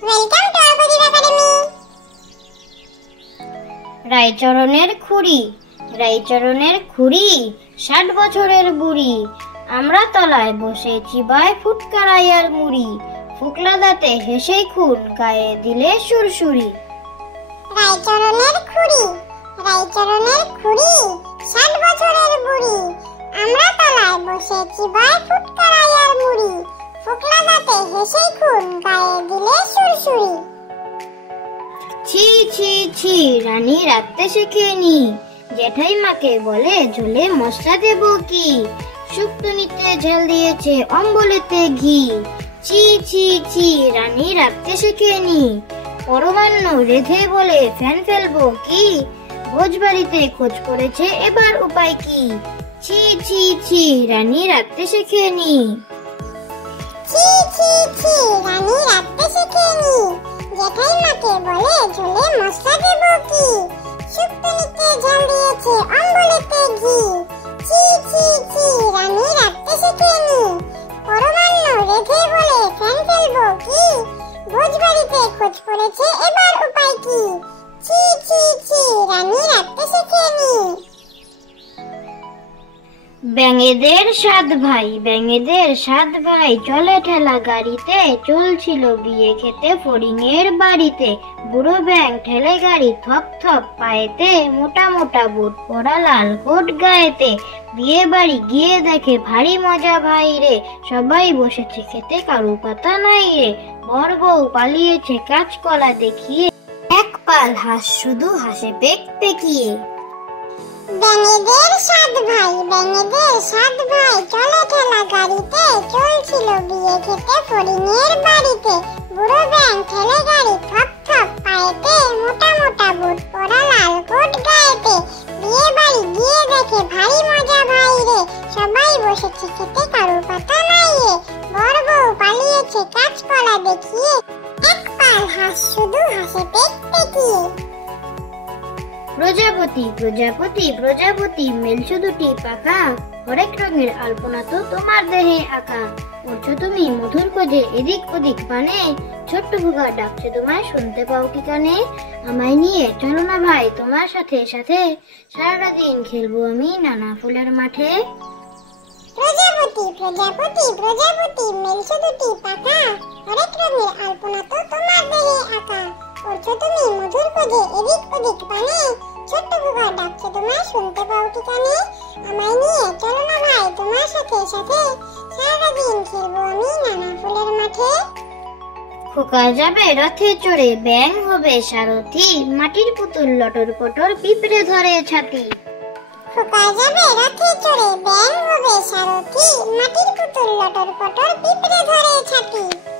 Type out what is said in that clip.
Welcome to আবুদির academy. রাইচরণের খুড়ি 60 বছরের বুড়ি। আমরা তলায় বসে চিবায় ফুটকারাইয়ার মুড়ি। ফুকলা দাঁতে হেসেই খুন, গায়ে দিলে সুরসুরি। রাইচরণের খুড়ি 60 বছরের বুড়ি। আমরা তলায় বসে চিবায় ফুটকারাইয়ার মুড়ি। ফুকলা দাঁতে হেসেই খুন, গায়ে দিলে সুরসুরি। ছি ছি ছি, রানী রাখতে শেখেনি। জেঠাই মাকে বলে ঝোলে মশলা দেব কি। শুক্তনিতে ঝাল দিয়েছে, অম্বলেতে ঘি। ছি ছি ছি, রানী রাখতে শেখেনি। পরমান্ন রেধে বলে ফ্যান ফেলবো কি। ভোজবাড়িতে খোঁজ করেছে, এবার উপায় কি। ছি ছি ছি, রানী রাখতে শেখেনি। ছি ছি ছি, রানী রাখতে শেখেনি। জেঠাই মাকে বলে ঝোলে মশলা দেব কি। শুক্তনিতে ঝাল দিয়েছে, অম্বলেতে ঘি। ছি ছি ছি, রানী রাখতে শেখেনি। পরমান্ন রেধে বলে ফ্যান ফেলবো কি। ভোজবাড়িতে খোঁজ পড়েছে, এবার উপায় কি। ছি ছি ছি, রানী রাখতে শেখেনি। ব্যাঙেদের 7 ভাই চলে ঠেলা গাড়িতে। চলছিল বিয়ে খেতে ফড়িংয়ের বাড়িতে। বুড়ো ব্যাঙ ঠেলে গাড়ি থপ থপ পায়েতে। মোটা মোটা বুট পরা লাল কোট গায়েতে। বিয়ে বাড়ি গিয়ে দেখে ভারী মজা ভাই রে। সবাই বসেছে খেতে, কারু পাতা নাই রে। বর বউ পালিয়েছে কাঁচকলা দেখিয়ে। এক পাল হাঁস শুধু হাসে পেক পেকিয়ে। ব্যাঙেদের 7 ভাই চলে ঠেলা গাড়িতে। চলছিল বিয়ে খেতে ফড়িংয়ের বাড়িতে। বুড়ো ব্যাঙ ঠেলে গাড়ি থপ থপ পায়েতে। মোটা মোটা বুট পরা লাল কোট গায়েতে। বিয়ে বাড়ি গিয়ে দেখে ভারী মজা ভাই রে। সবাই বসেছে খেতে, কারু পাতা নাই রে। বর বউ পালিয়েছে কাঁচকলা দেখিয়ে। এক পাল হাঁস শুধু হাসে পেক পেকিয়ে। প্রজাপতি মেলছো দুটি পাখা। হরেক রঙের আলপনা তো তোমার দেহে আঁকা। উঠছো তুমি মধুর খোঁজে এদিক ওদিক পানে। ছোট্ট খোকা ডাকছে তোমায়, শুনতে পাও কি কানে। আমায় নিয়ে চলো না ভাই তোমার সাথে সাথে। সারাটা দিন খেলবো আমি নানা ফুলের মাঠে। প্রজাপতি মেলছো দুটি পাখা। হরেক রঙের আলপনা তো তোমার দেহে আঁকা। উঠছো তুমি মধুর খোঁজে এদিক ওদিক পানে। ছোট্ট খোকা ডাকছে তোমায়, শুনতে পাও কি কানে। আমায় নিয়ে চলো না ভাই তোমার সাথে সাথে। সারাটা দিন খেলবো আমি নানা ফুলের মাঠে। খোকা যাবে রথে চড়ে, ব্যাঙ হবে সারথি। মাটির পুতুল লটর পটর, পিঁপড়ে ধরে ছাতি। খোকা যাবে রথে চড়ে, ব্যাঙ হবে সারথি। মাটির পুতুল লটর পটর, পিঁপড়ে ধরে ছাতি।